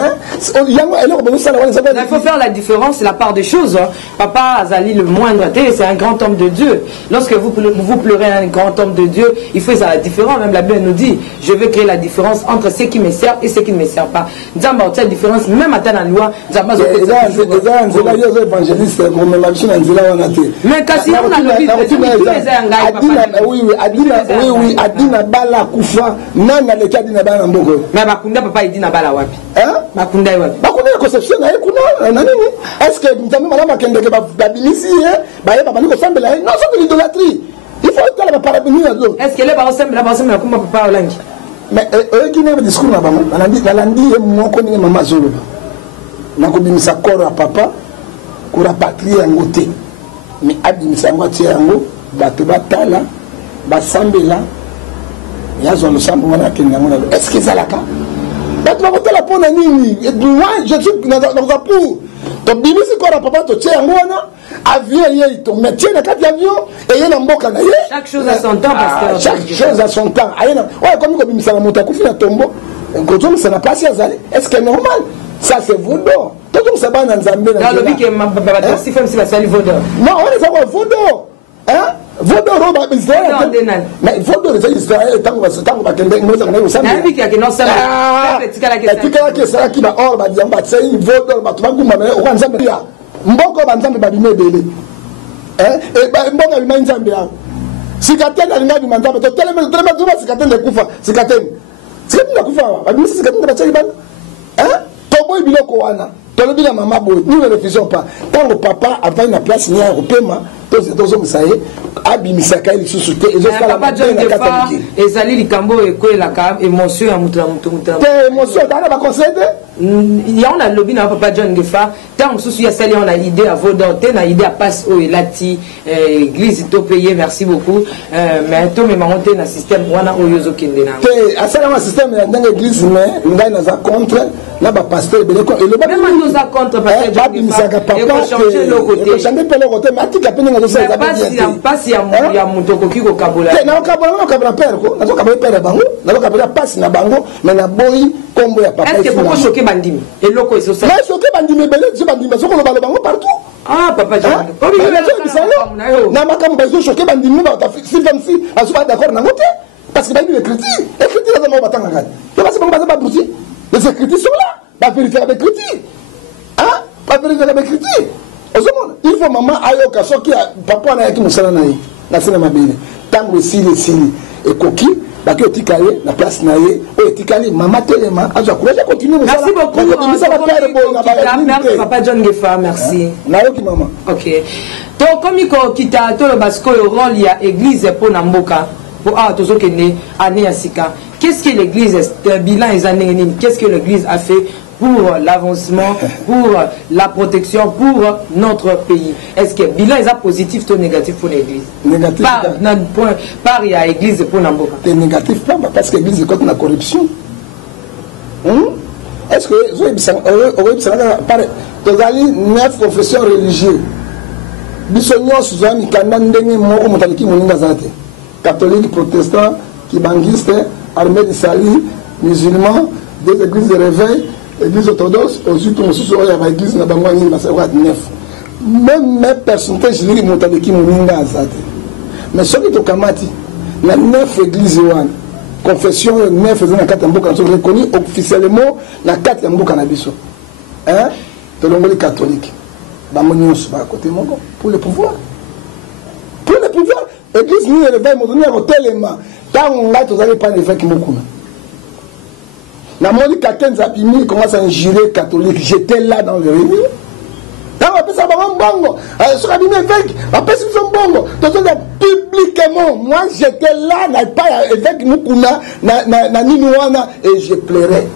faut faire la différence, c'est la part des choses. Papa Azali, le moindre, c'est un grand homme de Dieu. Lorsque vous pleurez un grand homme de Dieu, il faut faire la différence. Même la Bible nous dit, je veux créer la différence entre ceux qui me servent et ceux qui ne me servent pas. Nzamba cette différence, même à la loi, Nzamba mais quand on a le conception na ekuna na nini est-ce que nzambe malama kendeke ba bilisi ba yeba bani ko sambela non c'est de l'idolâtrie il faut que la parabénie à l'eau est-ce que les ba sambela comme papa olangi mais qui n'a pas discours na bango balandi moko ni mama zolo na ko bimisa koro à papa ko rapatrier yango te mais abimisa yango tie yango bato batala ba sambela ya zo no sambo wana kenda ngona est-ce que ça la ka donc on va la pona nini moi je suis dans pour donc bimisi ko papa to tie yango wana avion ye to métier na kati avion et ye na mboka na ye chaque chose à son temps parce que chaque chose à son temps ayena ouais comme ko bimisa na moto kufi na tombo ngoto ça n'a pas si azali est-ce que normal ça c'est vaudor tout ça ba na nzambe na dans le bique mababa si femme si la sali vaudor non on est quoi vaudor hein vaudor roba Israël mais vaudor c'est Israël tango ba kende ngoza na usami na bique ya no sala etikala ke sala ki ba or ba diamba tsai vaudor ba tubaguma na o nzambe ya mboko ba nzambe ba bimebele et ba mbonga bi nzambe ya sikatenda lingabi manzambe to teleme tuba sikatenda kufa sikatenda kufa ba bimisi sikatenda ba tsai bana toboy biloko wana tolobi na mama boy nous ne refusons pas tant le papa avait une place ni européen tous hommes ça y est abimisa kai li susute et papa John Gefa ezali likambo ekoela ka émotion ya mutu te émotion dana ba concéder ya on a lobby na papa John Gefa tant susu ya sali on a idée à vodoter na idée à passe au elati église to payer merci beaucoup mais to me monter na système wana oyozo kende na te asala ma système ya ndanga église mais ngai na za contre na ba pasteur beleko et le ba même nous za contre pasteur John Gefa et ko changer le côté ko changer pe le côté mais atika pe nga zo ça pasi ya mutu koki ko kabola na kabala père ko na kabala père bango na kabala passe na bango mais na boyi kombo ya papa est-ce que pourquoi choquer bandimi et loko eso ça mais choquer bandimi belé je bandimi so ko lo bango partout ah papa John na makambo ba choquer bandimi ba ta si femme si asuba d'accord na ngote parce que ba dit écriture là za batanga ngani to basi bango ba bruti les écritures sont là ba vérifier avec écriture pas vérifier avec écriture. Il faut maman ayoka soki papa na yaki musala na ye na sina mabele tango sili et koki ba ki otikaye na place na ye o etikali mama telema aza courage continue musala merci beaucoup merci papa John Gefa merci na yoki mama OK to komiko kita to le basko yo rôle ya église pour na mboka pour tozo kende année ya sika qu'est-ce que l'église bilan les années qu'est-ce que l'église a fait pour l'avancement, pour la protection, pour notre pays. Est-ce que le bilan est positif ou négatif pour l'église? Négatif. Par l'église pour Namboka. C'est négatif parce que l'église est contre la corruption. Est-ce que vous avez 9 confessions religieuses? Catholique, protestant, kibangiste, armée de salut, musulmans, des églises de réveil, église orthodoxe, ensuite on se souvient à l'église na bangwani na 9. même personnalité je dis montale qui moninga azate mais ce qui to kamati na 9 églises wana confession 9 na 4 mboka sont reconnus officiellement na 4 mboka na biso hein to longoli catholique ba monyos ba côté moko pour le pouvoir église ni le veille modoni ko telema tant nga to zali pas l'évêque mokuna na moni kakenza bimi commence à injurer catholique j'étais là dans le réunion. On appelle ça bongo. Sur la Bible évêque, on appelle ça bongo. Publiquement, moi j'étais là, n'a pas évêque Mukuna, na Ninouana, et je pleurais.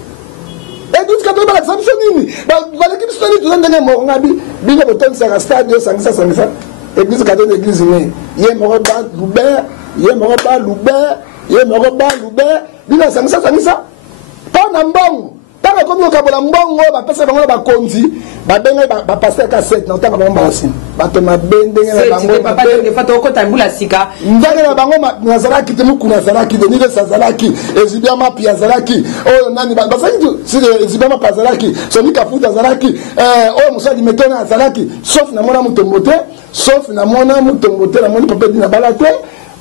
Et tout ce que tu as dit, c'est nini. Voilà qui se dit, tu as dit, on a dit, bien que tu as stade, ça. Église catholique, église née. Yé Moroba, Loubert, Yé Moroba, Loubert, bien ça. Pas un bon. Tant que comme on a un bon, on va passer dans la conti. Ba passer à 7 non tant que ba sin ba to ma bende na bango papa de fato ko tambula sika ndanga na bango na zaraki te mukuna zaraki de ni le sazalaki ezibia ma pia zaraki o nani ba sanju si ezibia ma pazaraki so ni kafuta zaraki o musadi metona zaraki sauf na mona mutombote na moni papa dina balate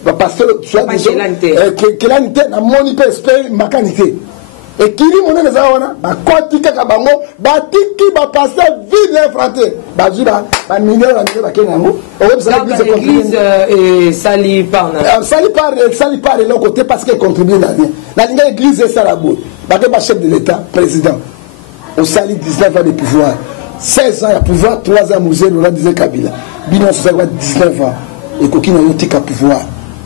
ba passer soit kelante na moni pe esprit makanité. Et qui dit mon nom les awana, ba koti kaka bango, ba tiki ba passer vide infranté, ba zuba, ba mineur ba kenango. L'église est sali par de l'autre côté parce qu'elle contribue dans rien. La l'église est salabo. Ba ke ba chef de l'État, président. On sali 19 ans de pouvoir, 16 ans de pouvoir, 3 ans Moselle, on a disait Kabila. Bilan ça va 19 ans et kokina yotika pouvoir.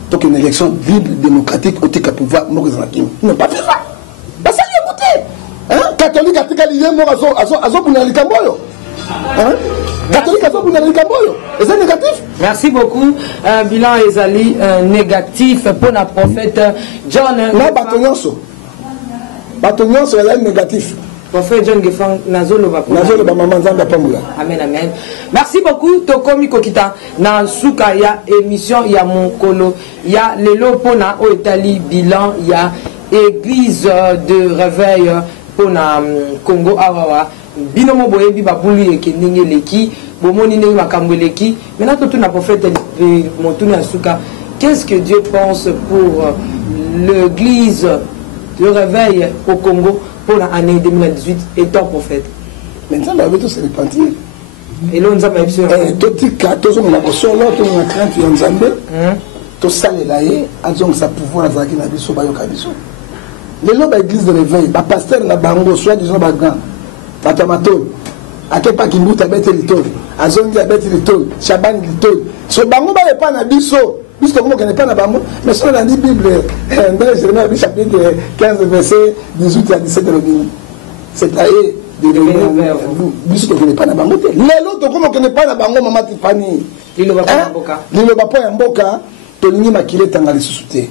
Donc une élection libre démocratique otika pouvoir mo kezanakim. Non pas faire ça. Bah ça y est, hein? Catholique a tika lié mo azo bunalika moyo. Hein? Catholique azo bunalika moyo. Et c'est négatif. Merci beaucoup. Bilan ezali négatif pour la prophète John. Non, Batonyonso est négatif. Prophète John Gefang Nazolo ba maman Nzamba Pamula. Amen amen. Merci beaucoup Tokomi Kokita na suka ya émission ya Monkolo ya lelo pona o Italie bilan ya église de réveil pour na Congo Awawa binomo boyebi babuli ekendenge leki bomoni ndenge makambo leki maintenant tout na prophète Montuni Asuka qu'est-ce que Dieu pense pour l'église de réveil au Congo pour l'année 2018 étant prophète maintenant on va tous se repentir et là nous avons besoin totika tozo na kosolo to na crainte ya Nzambe to salela ye azong sa pouvoir azaki na biso bayoka biso lelo ba église de réveil ba pasteur na bango soit disons ba grand batamato akepa kimbuta bete litol azongi abete litol Shaban litol so bango ba pas na biso puisque comment qu'on n'est pas na bango mais sur la Bible dans Jérémie chapitre 15 verset 18 à 17 de l'Obi c'est là de puisque qu'on n'est pas na bango lelo to comment qu'on n'est pas na bango mama Tiffany lilo ba mboka lilo ba ya mboka to lingi makile tanga lisusu te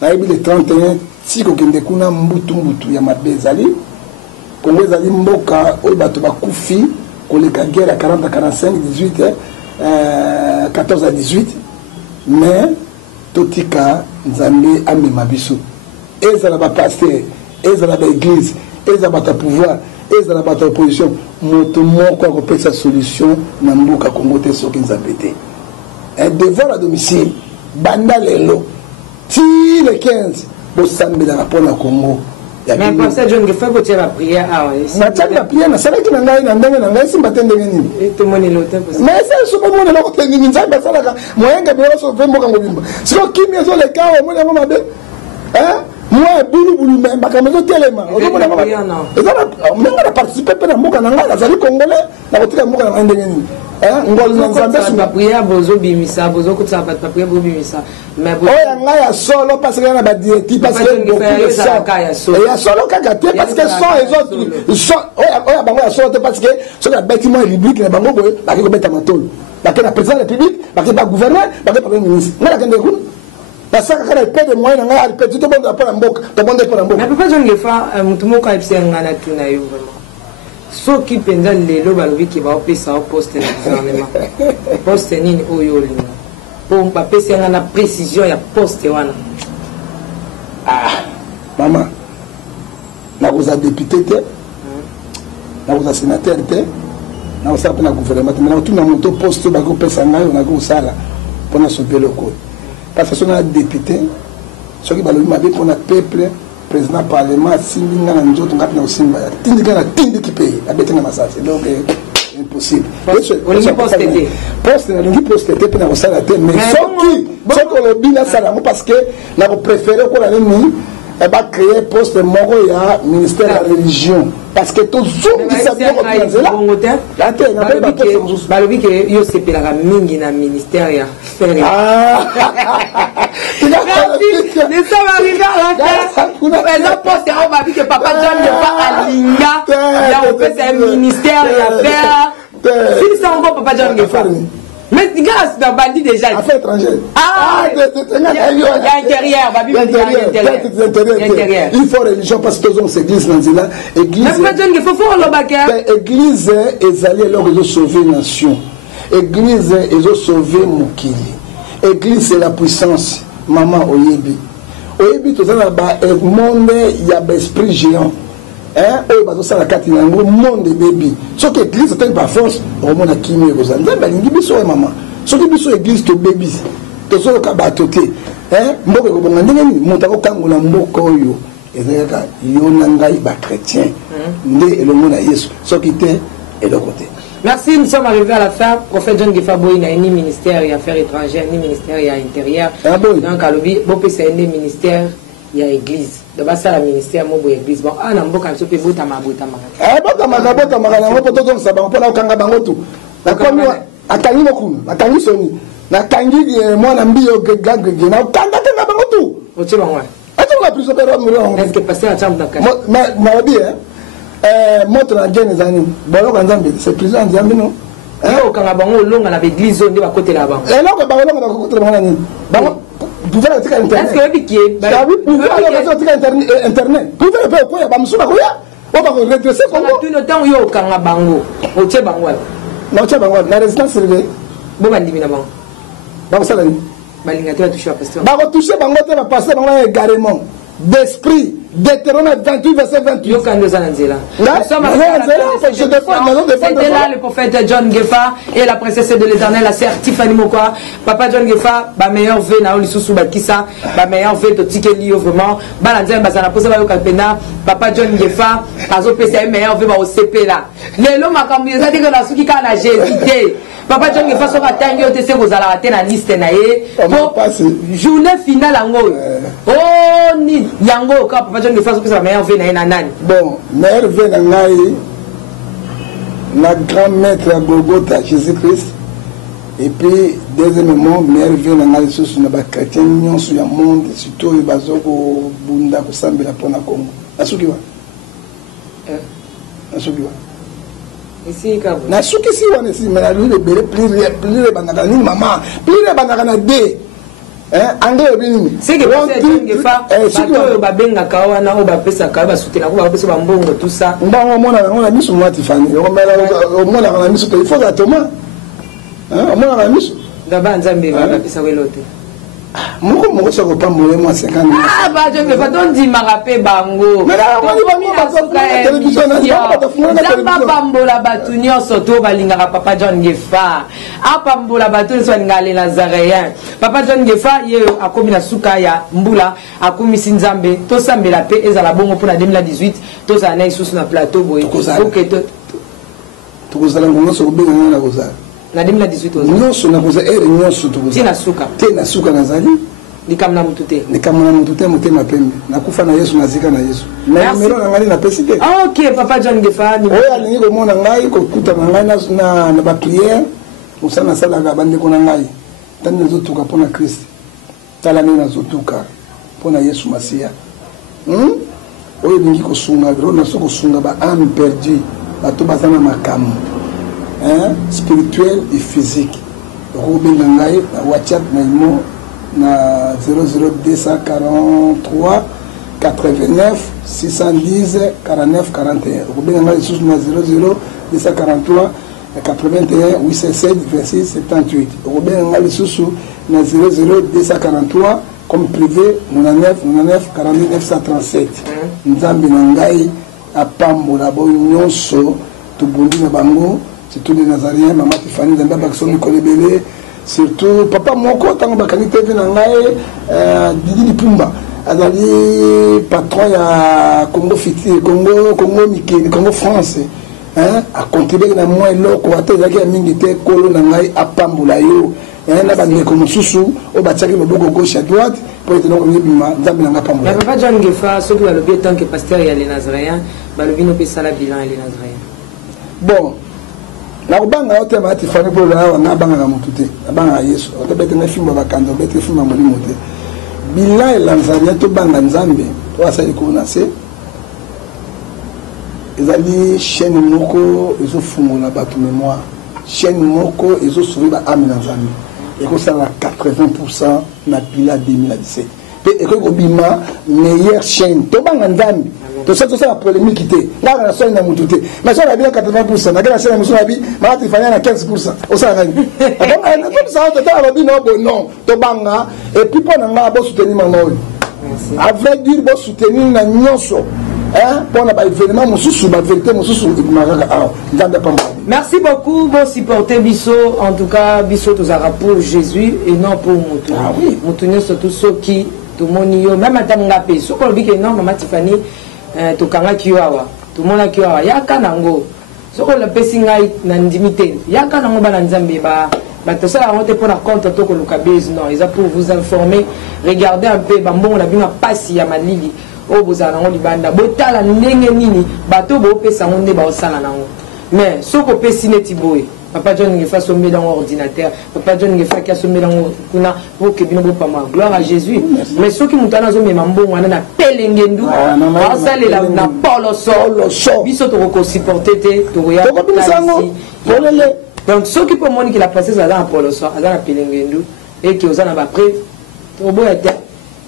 na Bible 31 si kokende kuna mbutu ya mabezali Congo ezali mboka oyo bato bakufi koleka guerre à 40 à 45 18 14 à 18 mais totika Nzambe amema biso ezala ba pasteur ezala ba église ezala ba pouvoir ezala ba opposition moto moko akopesa solution na mboka Congo te soki Nzambe te un devoir à domicile banda lelo ti le 15 bosambela rapport na Congo. Mais pasteur John Gefang ko tia la prière ah na tia la prière na sala ki na ngai na ndenge na ngai simba tende nini et tout moni lote mais c'est so mo na ko tengi Nzambe sala ka moyenga be so vembo ka ngobimba siko kimi zo le kawo mo na mama be hein moi bulu mais bakamezo telema ozo mona mama ezala menga na participer pe na mboka na ngai azali congolais na ko tika mboka na ndenge nini ngol na Nzambe la prière bozo bimisa bozo ko tsa ba prière bo bimisa mais bozo oya nga ya solo parce que na ba directive parce que beaucoup de ça ya solo kaka te parce que sont les autres sont oya bango ya solo te parce que sur la bâtiment public na bango boye ba ko beta matolo ba ke na président de la République ba ke ba gouverneur ba ke premier ministre na kende kun na saka kana pe de moyen nga al petit to bon pour mboka to bon pour mboka mais papa John Gefang mutumoko ipsenga na tuna yo vraiment soki penza lelo balobi ki baopesa poste na gouvernement poste nini oyo olinga po bapesa nga na précision ya poste wana mama nakoza député te nakoza sénateur te na osala mpe na gouvernement te maintenant tuna moto poste bakopesa ngai onaki kosala mpona sauver le code parce que so na député soki balobi mabe mpona peuple président parlement asimbi nga na nzoto nga mpe na kosimba ya tindi nga na tindiki mpe abetenga masasi donc impossible poste nalingi poste te mpe na kosala te mais soki olobi nasala yango parce que na kopréféré okola nini créer poste moko ya ministère de la religion parce que tozongisa biloko nzela balobi ke yo sepelaka mingi na ministère ya faire eza poste yango babi ke papa John Ngefa alinga ya kopesa ministère ya faire silisa ngo papa John Ngefa. Mais grâce d'un bandit déjà. Affaires étrangères. Il y a intérieur. Il faut religion parce que tous église dans là. Église. Église ezali alors ils ont sauvé nation. Église ils ont sauvé mokili. Église c'est la puissance. Maman oyebi. Oyebi tout ça là-bas monde il y a esprit géant. Oyo bazosala kati na yango monde bebi soki église atali par force omona kimi ekozala nzambe alingi biso oyo mama soki biso église tobebi tozoyoka bato te mboka ekobonga ndenge nini moto akokangola mboka oyo ezalaka yo na ngai bachrétien nde elongo na yesu soki te eloko te. Merci, nous sommes arrivés à la fin. Prophète John Ngefa Boy n'a ni ministère et affaires étrangères ni ministère et intérieur. Donc à l'obi bopé c'est un ministère. Il y a église. D'abord ça la ministère mobo église. Bon ah na mboka nso pe bota mabota na ngo poto donc ça ba mpona okanga bango tu. Na komi akangi mokunu, akangi soni. Na kangi mwana mbio gagge na okanga te na bango tu. Oche bango. Ato la plus opéra muro. Est-ce que passer la chambre d'enquête? Ma obi montre la gene zani. Bolo kanzambe, c'est président nzambe non. Okanga bango longa na église onde ba côté là-bas. Là ko ba longa na côté là-bas ni. Bango pouvez le tirer internet. Est-ce que vous pouvez tirer internet. Pouvez le faire quoi? Bah monsieur Bakoya. On va redresser comme tout le temps yo kanga bango. Oche bango. Non oche bango. La résistance relevée. Bon bandimi na bango. Ba ça là ni. Balinga te toucher pasteur. Ba toucher bango te ba passer bango également. D'esprit. Deutéronome 28 verset 28. Yo kando za nzela. C'était là le prophète John Ngefa et la princesse de l'Éternel, la sœur Tiffany Mokwa. Papa John Ngefa, ba meilleur vœu na lisusu bakisa, ba meilleur vœu to tikeli vraiment. Ba la nzemba za na posa ba yo kapena. Papa John Ngefa, azo pesa meilleur vœu ba o CP là. Lelo makambu eza diko na suki kana Jésus. Papa John Ngefa so batangi o tese kozala te na liste na ye. Pour journée finale ngo. Oh ni yango ka Papa John Ngefa so pesa meilleur vœu na ye na nani. Bon, meilleur vœu na ngai la grand maître à Golgotha, Jésus-Christ. Et puis, deuxièmement, meilleur vœu na ngai sur na ba chrétien nyonso sur le monde, surtout les bazoko bunda ko sambela pona Congo. Asuki wa. Asuki wa. Ici ka. Na suki si wana si mais la lui le bele plus banaka ni maman, plus banaka na de. Anglais bien. C'est que John Ngefa bato babengaka wana o bapesa ka ba soutenir ko bapesa ba mbongo tout ça. Mbongo mona miso moi Tiffany. O mona na miso te il faut atoma. Mona na miso. Daba nzambe bapesa welote. Moko soko pa moye moi 50 000. Ah ba John Ngefa don di marape bango. Mais Zamba pambola batu nyonso to balingaka Papa John Ngefa. Apambola batu nyonso balingaka les Nazaréens. Papa John Ngefa ye akomi na suka ya mbula akomi sinzambe to sambela pe ezala bongo pour na 2018 to za na isusu na plateau boy. OK to kozala ngongo so benga na kozala. Na 2018 nyonso na kozala nyonso to kozala. Tina suka. Tina suka nazali. Nikamna mutute. Nikamna mutute mutema pembe. Nakufa na Yesu nazika na Yesu. Na numero na ngali na pesite. OK Papa John Ngefa ni. Oya ningi ko mona ngai ko kuta ngai na ba prière. Usana sala ga bande ko na ngai. Tani nzotuka pona Christ. Tala ni nazotuka pona Yesu Masia. Oya ningi ko sunga bro na soko sunga ba âme perdue. Bato bazana makamu. Spirituel et physique. Robin ngai na WhatsApp na imo na 00243 89 610 49 41. Vous pouvez nous sur 00243 81 807 26 78. Vous pouvez nous sur 00243 comme privé 99 49 937. Nzambi nangai apambola bo nyonso tubundi na bango surtout les Nazariens, maman Tiffany Zamba Bakson Kolebele, surtout papa Moko Tango Bakani TV Nangaye, Didi Pumba, Azali patron ya Congo Fiti, Congo Mikini, Congo France, a contribué à moi loko atezaki mingite kolo Nangaye apambula yo. Na bande comme Soussou, au Batsaki Moboko gauche à droite, pour être donc Zambilanga Pambula. Mais papa John Gefa, ceux qui ont le tant que pasteur et les Nazaréens, le vino peut ça la bilan et les Nazaréens. Bon, la banga ote ma Tiffany pour la na banga na mutute, la banga Yesu, ote bete na film bakando, bete film amoli mote. Bilan et Nazaréen to banga Nzambe, to asali ko na se. Ezali chaîne moko ezo fungola batu mémoire. Chaîne moko ezo sauver ba âme Nzambe. Et que ça a 80% na pila 2017. Et que obima meilleure chaîne. Toba Nzambe. To ça la polémique était. Là la chaîne na mututé. Mais ça a bien 80%. Na la chaîne na musunabi, ma ti fanya na 15%. O ça gagne. Donc on ça to ta babi no bon non. Tobanga et puis pour na ba soutenir mama. À vrai dire bo soutenir na nyonso. Merci beaucoup, vous supportez Bisso. En tout cas, Bisso tous pour Jésus et non pour Moutou. Ah oui. Moutou, surtout ceux qui, tout le monde, même à Tamangapé, ceux qui ont dit que non, Maman Tiffany, tout le monde qui a, tout le monde qui a, Yaka Nango, ceux qui ont fait Singaï, Nandimité, Yaka Nango Balanzambe, tout ça, on pour la compte, tout le cabez, non, ils ont pour vous informer, regardez un peu, bon, on a vu un passi à Malili. Oh, vous avez un libanda, botala ndenge nini, bateau bo pesa onde ba osala nango. Mais ce qu'on peut sinetiboé, papa John Ngefa sommet dans l'ordinateur, papa John Ngefa qui a sommet dans kuna pour que bino pas moi. Gloire à Jésus. Mais ceux qui mutana zo memambo wana na pelengendu, osale la na polo so, biso to ko supporter te, to ya. Donc ceux qui pour moni que la princesse a dans polo so, a dans pelengendu et qui osana ba pré, to bo était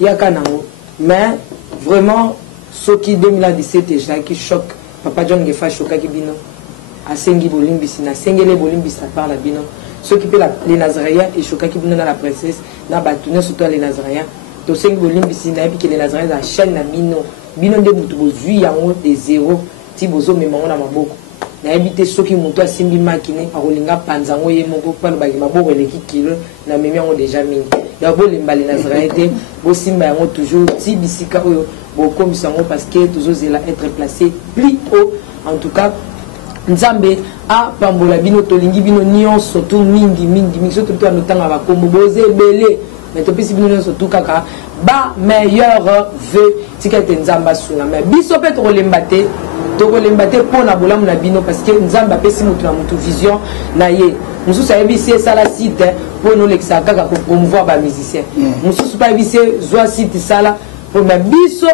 ya kanango. Mais vraiment, ce qui 2017 est qui choque, papa John Gefa choque qui bino, à Sengi Bolimbisi, na Sengele Bolimbisi par la bino, ceux qui peut les Nazaréens et choque qui bino dans la princesse, na batoune surtout les Nazaréens, to Sengi Bolimbisi na puis que les Nazaréens la chaîne na bino, bino de mutu bozui yango des zéro, ti bozo memango na maboko. Na habité ceux qui montent à Simbi Makine, à Rolinga Panzango et Moko, pas le bagage, ma boue et l'équipe kilo, na mémé ont déjà mis. D'abord, les balles Nazareth, vos Simba ont toujours Tibisika, beaucoup sango parce que toujours ils être placés plus haut. En tout cas, Nzambe a Pambola Bino, Tolingi Bino, Nyon, surtout Mingi, surtout à nos temps à Kombo, Bosé, Belé, mais tu peux si Bino, surtout Kaka, bas meilleur vœu, Tika Nzamba sous la main. Biso peut trop l'embâter. Donc les mbaté pour na bola na bino parce que nzamba pesi mutu na mutu vision na ye musu sa ebisi ça la site pour nous lexa kaka pour promouvoir ba musicien musu pas ebisi zo site sala pour ma biso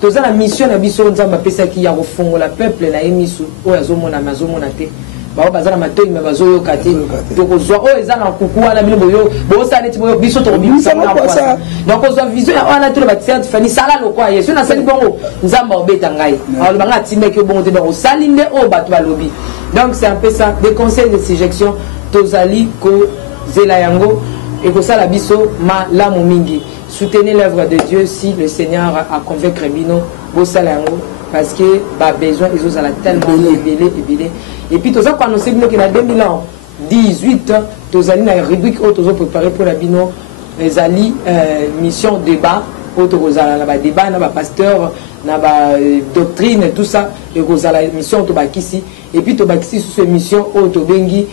toza na mission na biso nzamba pesa ki ya kofongola peuple na emisu o azomona mazomona te ba bazana matoi me bazo yo kate donc zo o ezana kuku wana bino boyo bo sa neti boyo biso to bimisa na kwa donc ozo vision wana to ba tiat fani sala lokwa yesu na sali bongo nzamba obeta ngai alors banga timbe ke bongo te donc salinde o bato balobi donc c'est un peu ça des conseils de séjection tozali ko zela yango et ko sala biso ma la mingi soutenez l'œuvre de Dieu si le Seigneur a convaincre bino bo sala yango parce que ba besoin ils ont tellement élevé. Et puis tout ça quand on sait bien qu'il a 2018 tous allés dans la rubrique où tous préparé pour la bino les alliés mission débat où tous allés là débat na ba pasteur na ba doctrine tout ça et tous allés mission to bakisi et puis to bakisi sur cette mission où to bengi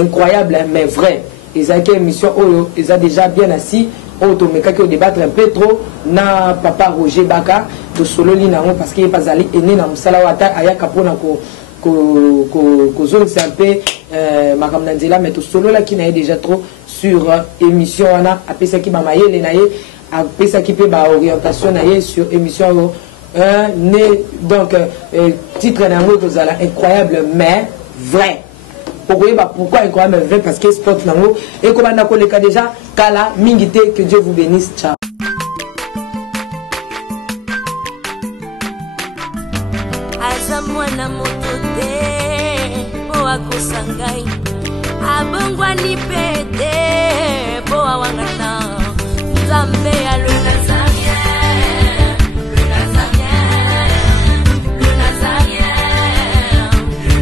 incroyable mais vrai ils a une mission où ils a déjà bien assis auto mais quand on débattre un peu trop na papa Roger Baka to solo li nango parce qu'il pas allé ene na musala wata ayaka pona ko zone c'est un peu makam nanzela mais to solo là qui n'a déjà trop sur émission wana apesa ki mamaye le naye apesa ki pe ba orientation naye sur émission né donc titre nango to zala incroyable mais vrai. Pourquoi incroyable vrai parce que sport nango et comme on a collé déjà kala mingité que Dieu vous bénisse ciao. Azamwana motote po akosangai abongwa ni pete po awangata Nzambe ya le Nazarien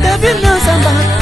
David Nzamba